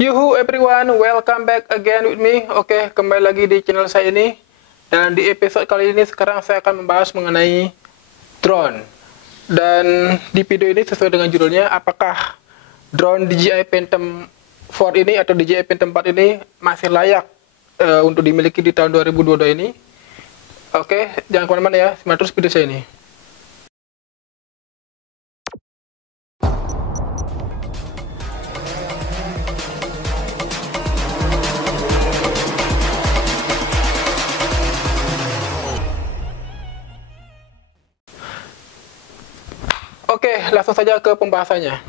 Yuhu everyone, welcome back again with me. Oke, kembali lagi di channel saya ini. Dan di episode kali ini sekarang saya akan membahas mengenai drone. Dan di video ini sesuai dengan judulnya, apakah drone DJI Phantom 4 ini atau DJI Phantom 4 ini masih layak untuk dimiliki di tahun 2022 ini. Oke, jangan kemana-mana ya, simak terus video saya ini. Oke, langsung saja ke pembahasannya.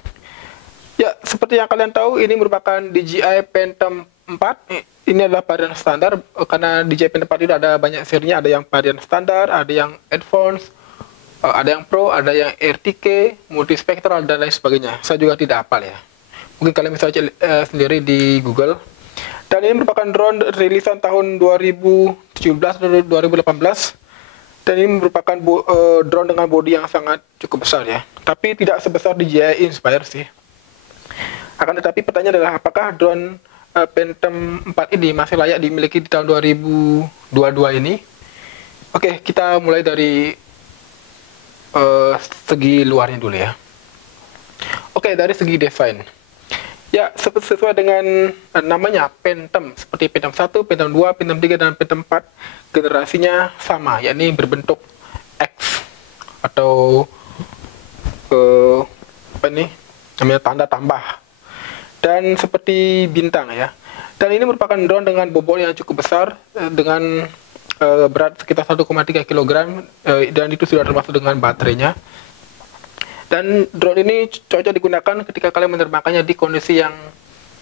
Ya, seperti yang kalian tahu, ini merupakan DJI Phantom 4. Ini adalah varian standar, karena DJI Phantom 4 ini ada banyak serinya. Ada yang varian standar, ada yang advance, ada yang pro, ada yang RTK, multispectral, dan lain sebagainya. Saya juga tidak hafal ya. Mungkin kalian bisa cek sendiri di Google. Dan ini merupakan drone rilisan tahun 2017 atau 2018. Dan ini merupakan drone dengan bodi yang sangat cukup besar ya. Tapi tidak sebesar DJI Inspire sih. Akan tetapi pertanyaan adalah apakah drone Phantom 4 ini masih layak dimiliki di tahun 2022 ini? Oke, kita mulai dari segi luarnya dulu ya. Oke, dari segi desain. Ya, sesuai dengan namanya Phantom, seperti Phantom 1, Phantom 2, Phantom 3, dan Phantom 4, generasinya sama, yakni berbentuk X atau apa ini namanya, tanda tambah, dan seperti bintang ya. Dan ini merupakan drone dengan bobot yang cukup besar, dengan berat sekitar 1,3 kg, dan itu sudah termasuk dengan baterainya. Dan drone ini cocok digunakan ketika kalian menerbangkannya di kondisi yang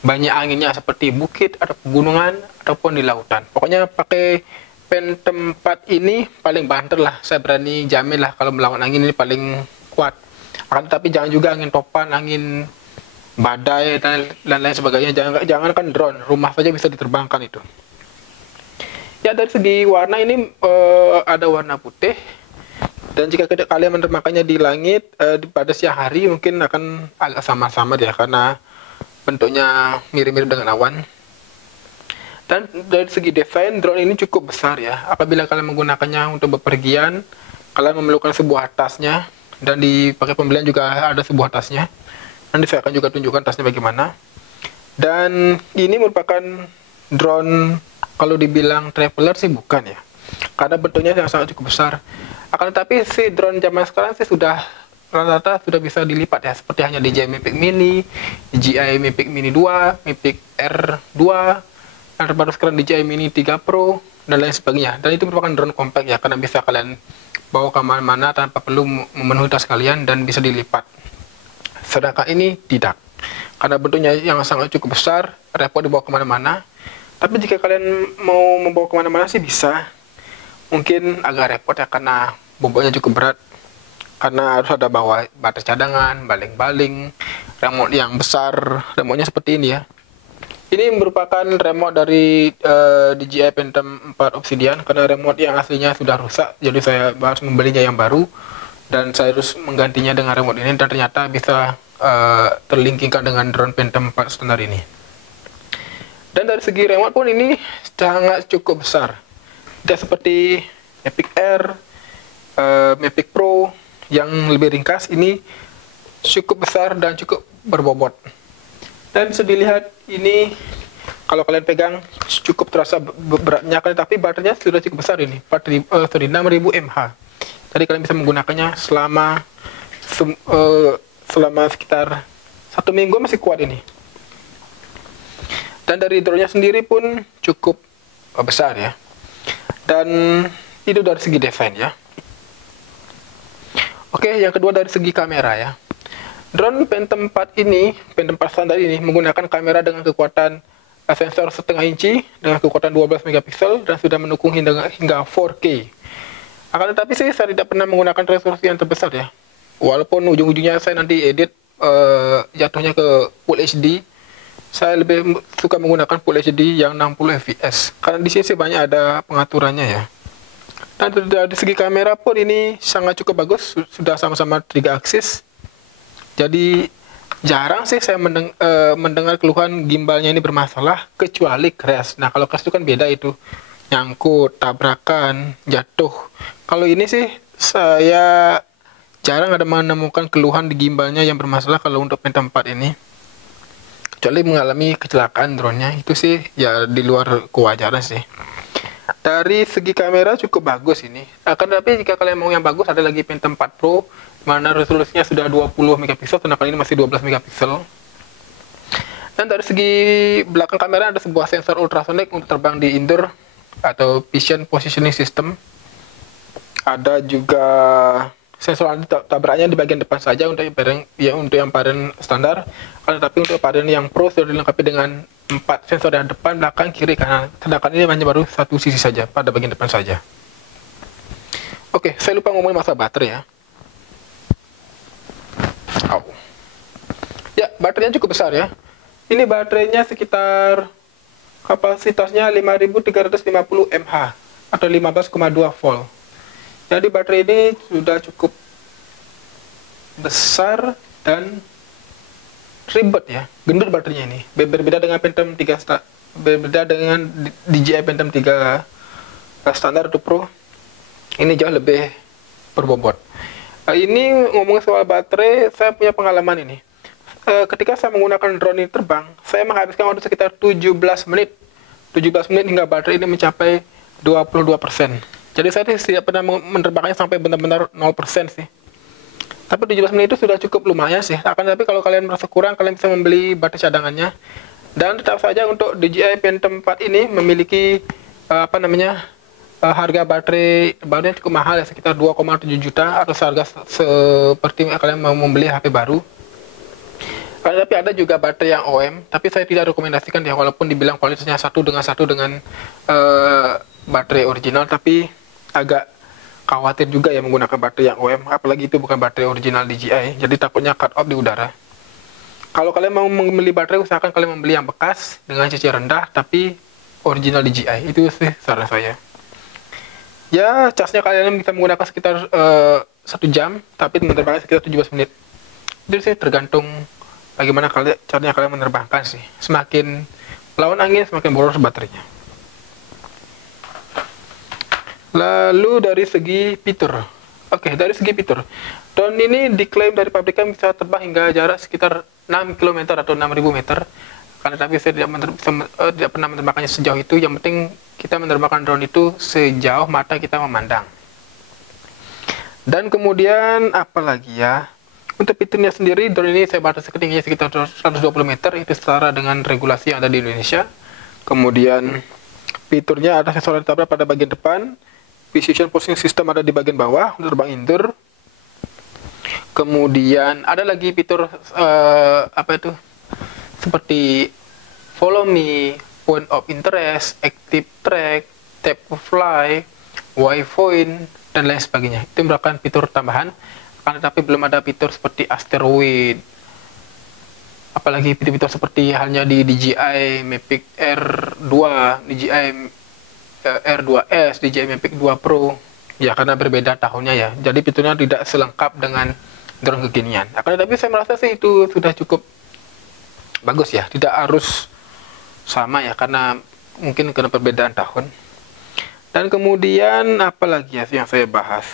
banyak anginnya, seperti bukit, atau pegunungan, ataupun di lautan. Pokoknya pakai Phantom 4 ini paling banter lah. Saya berani jamin lah kalau melawan angin ini paling kuat. Akan tetapi jangan juga angin topan, angin badai, dan lain sebagainya. Jangan kan drone, rumah saja bisa diterbangkan itu. Ya, dari segi warna ini ada warna putih. Dan jika kalian menerbangkannya di langit pada siang hari, mungkin akan agak sama-sama ya, karena bentuknya mirip-mirip dengan awan. Dan dari segi desain, drone ini cukup besar ya. Apabila kalian menggunakannya untuk bepergian, kalian memerlukan sebuah tasnya, dan di paket pembelian juga ada sebuah tasnya. Nanti saya akan juga tunjukkan tasnya bagaimana. Dan ini merupakan drone, kalau dibilang traveler sih bukan ya, karena bentuknya yang sangat cukup besar. Akan tetapi si drone zaman sekarang sih sudah rata-rata sudah bisa dilipat ya, seperti hanya DJI Mavic Mini, DJI Mavic Mini 2, Mavic R2, dan terbaru sekarang DJI Mini 3 Pro, dan lain sebagainya. Dan itu merupakan drone compact ya, karena bisa kalian bawa kemana-mana tanpa perlu memenuhi tas kalian, dan bisa dilipat. Sedangkan ini tidak, karena bentuknya yang sangat cukup besar, repot dibawa kemana-mana. Tapi jika kalian mau membawa kemana-mana sih bisa. Mungkin agak repot ya, karena bobotnya cukup berat, karena harus ada bawa baterai cadangan, baling-baling, remote yang besar. Remote-nya seperti ini ya. Ini merupakan remote dari DJI Phantom 4 Obsidian, karena remote yang aslinya sudah rusak, jadi saya harus membelinya yang baru, dan saya harus menggantinya dengan remote ini, dan ternyata bisa terlinkingkan dengan drone Phantom 4 standar ini. Dan dari segi remote pun ini sangat cukup besar. Tidak seperti Mavic Air, Mavic Pro yang lebih ringkas, ini cukup besar dan cukup berbobot. Dan bisa dilihat ini, kalau kalian pegang cukup terasa beratnya, tapi baterainya sudah cukup besar ini, 6000 mAh. Jadi kalian bisa menggunakannya selama sekitar 1 minggu masih kuat ini. Dan dari drone-nya sendiri pun cukup besar ya. Dan itu dari segi desain ya. Oke, yang kedua dari segi kamera ya. Drone Phantom 4 ini, Phantom 4 standar ini menggunakan kamera dengan kekuatan sensor 1,5 inci dengan kekuatan 12 megapiksel, dan sudah mendukung hingga 4K. Akan tetapi saya tidak pernah menggunakan resolusi yang terbesar ya. Walaupun ujung-ujungnya saya nanti edit jatuhnya ke Full HD, saya lebih suka menggunakan Full HD yang 60 fps, karena di sini banyak ada pengaturannya ya. Dan dari segi kamera pun ini sangat cukup bagus, sudah sama-sama 3 aksis. Jadi Jarang sih saya mendengar keluhan gimbalnya ini bermasalah, kecuali crash. Nah, kalau crash itu kan beda itu. Nyangkut, tabrakan, jatuh. Kalau ini sih saya jarang ada menemukan keluhan di gimbalnya yang bermasalah kalau untuk Phantom 4 ini. Kecuali mengalami kecelakaan drone-nya, itu sih ya di luar kewajaran sih. Dari segi kamera cukup bagus ini. Akan tetapi jika kalian mau yang bagus, ada lagi Phantom 4 Pro, mana resolusinya sudah 20 megapiksel, sedangkan ini masih 12 megapiksel. Dan dari segi belakang kamera ada sebuah sensor ultrasonic untuk terbang di indoor atau vision positioning system. Ada juga sensor anti tabraknya di bagian depan saja untuk yang varian standar. Tetapi untuk varian yang pro sudah dilengkapi dengan 4 sensor yang depan, belakang, kiri, kanan. Sedangkan ini hanya baru satu sisi saja, pada bagian depan saja. Oke, saya lupa ngomongin masalah baterai ya. Ya, baterainya cukup besar ya. Ini baterainya sekitar kapasitasnya 5350 mAh atau 15,2 volt. Jadi baterai ini sudah cukup besar dan ribet ya, gendut baterainya ini. Berbeda dengan Phantom 3 berbeda dengan DJI Phantom 3 standar atau Pro. Ini jauh lebih berbobot. Ini ngomongin soal baterai, saya punya pengalaman ini. Ketika saya menggunakan drone ini terbang, saya menghabiskan waktu sekitar 17 menit. 17 menit hingga baterai ini mencapai 22%. Jadi saya tidak pernah menerbangkannya sampai benar-benar 0% sih. Tapi 17 menit itu sudah cukup lumayan sih. Akan tetapi kalau kalian merasa kurang, kalian bisa membeli baterai cadangannya. Dan tetap saja untuk DJI Phantom 4 ini memiliki harga baterai barunya cukup mahal ya, sekitar 2,7 juta atau seharga seperti kalian mau membeli HP baru. Tapi ada juga baterai yang OM, tapi saya tidak rekomendasikan ya, walaupun dibilang kualitasnya satu dengan baterai original, tapi agak khawatir juga ya menggunakan baterai yang OM, apalagi itu bukan baterai original DJI, jadi takutnya cut off di udara. Kalau kalian mau membeli baterai, usahakan kalian membeli yang bekas dengan cc rendah tapi original DJI, itu sih saran saya. Ya, charge-nya kalian bisa menggunakan sekitar 1 jam, tapi menerbangnya sekitar 17 menit. Itu sih tergantung bagaimana caranya kalian menerbangkan sih. Semakin lawan angin, semakin boros baterainya. Lalu dari segi fitur. Oke, dari segi fitur. Drone ini diklaim dari pabrikan bisa terbang hingga jarak sekitar 6 km atau 6.000 meter. Karena tapi saya tidak pernah menerbangkannya sejauh itu. Yang penting kita menerbangkan drone itu sejauh mata kita memandang. Dan kemudian apa lagi ya? Untuk fiturnya sendiri, drone ini saya batasi ketinggiannya sekitar 120 meter, itu setara dengan regulasi yang ada di Indonesia. Kemudian fiturnya ada sensor tabrak pada bagian depan, position positioning system ada di bagian bawah untuk terbang indoor. Kemudian ada lagi fitur seperti follow me, point of interest, active track, tap to fly, waypoint, dan lain sebagainya. Itu merupakan fitur tambahan. Tetapi belum ada fitur seperti asteroid, apalagi fitur-fitur seperti halnya di DJI Mavic R2, DJI R2S, DJI Mavic 2 Pro ya, karena berbeda tahunnya ya, jadi fiturnya tidak selengkap dengan drone kekinian. Tapi saya merasa sih itu sudah cukup bagus ya, tidak harus sama ya, karena mungkin karena perbedaan tahun. Dan kemudian apalagi ya yang saya bahas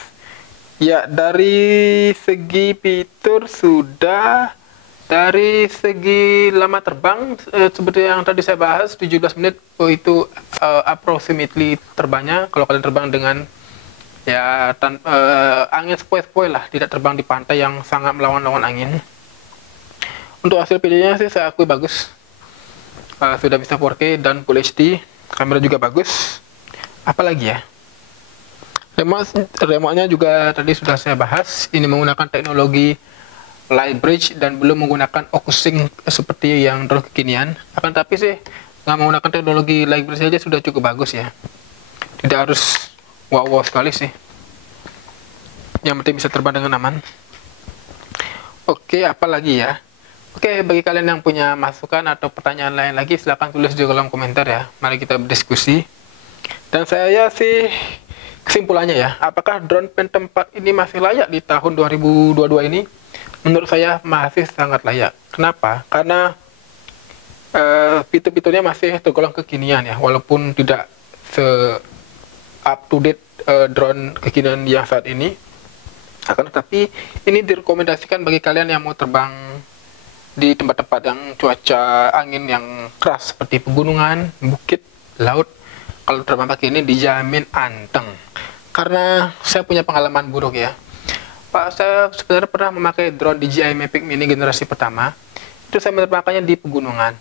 ya, dari segi fitur sudah. Dari segi lama terbang, seperti yang tadi saya bahas, 17 menit itu approximately terbangnya. Kalau kalian terbang dengan ya angin sepoi-sepoi lah, tidak terbang di pantai yang sangat melawan-lawan angin. Untuk hasil videonya sih saya akui bagus, sudah bisa 4K dan Full HD, kamera juga bagus. Apalagi ya, remote-nya juga tadi sudah saya bahas. Ini menggunakan teknologi Light Bridge dan belum menggunakan OcuSync seperti yang drone kekinian. Tapi sih nggak menggunakan teknologi Light Bridge saja sudah cukup bagus ya. Tidak harus wow sekali sih. Yang penting bisa terbang dengan aman. Oke, apalagi ya? Oke, bagi kalian yang punya masukan atau pertanyaan lain lagi, silahkan tulis di kolom komentar ya. Mari kita berdiskusi. Dan saya sih kesimpulannya ya, apakah drone Phantom 4 ini masih layak di tahun 2022 ini? menurut saya masih sangat layak. Kenapa? Karena fitur-fiturnya masih tergolong kekinian ya, walaupun tidak se up to date drone kekinian yang saat ini. Akan tetapi ini direkomendasikan bagi kalian yang mau terbang di tempat-tempat yang cuaca angin yang keras seperti pegunungan, bukit, laut. Kalau terbang pakai ini dijamin anteng. Karena saya punya pengalaman buruk ya. Pak, saya sebenarnya pernah memakai drone DJI Mavic Mini generasi pertama. Itu saya menerbangkannya di pegunungan.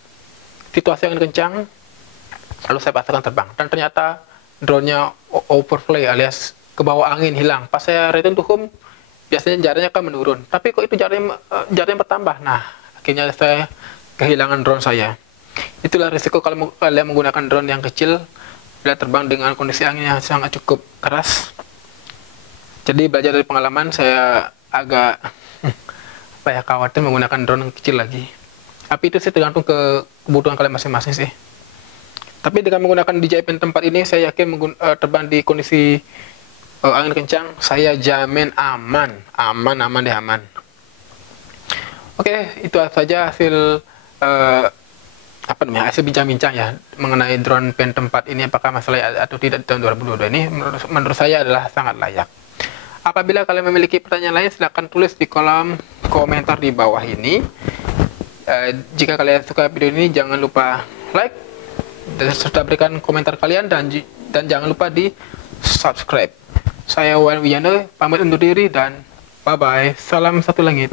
Situasi angin kencang, lalu saya paksakan terbang. Dan ternyata drone-nya overfly alias ke bawah angin, hilang. Pas saya return to home, biasanya jaraknya kan menurun. Tapi kok itu jaraknya bertambah. Nah, akhirnya saya kehilangan drone saya. Itulah risiko kalau kalian menggunakan drone yang kecil bila terbang dengan kondisi angin yang sangat cukup keras. Jadi belajar dari pengalaman, saya agak khawatir menggunakan drone yang kecil lagi. Tapi itu sih tergantung ke kebutuhan kalian masing-masing sih. Tapi dengan menggunakan DJI Phantom 4 ini, saya yakin terbang di kondisi angin kencang, saya jamin aman. Oke, itu saja hasil hasil bincang-bincang ya mengenai drone Phantom 4 ini, apakah masalah atau tidak di tahun 2022 ini. Menurut saya adalah sangat layak. Apabila kalian memiliki pertanyaan lain, silahkan tulis di kolom komentar di bawah ini. Jika kalian suka video ini, jangan lupa like dan serta berikan komentar kalian, dan jangan lupa di subscribe. Saya Wayan Wijanto, pamit undur diri dan bye bye. Salam satu langit.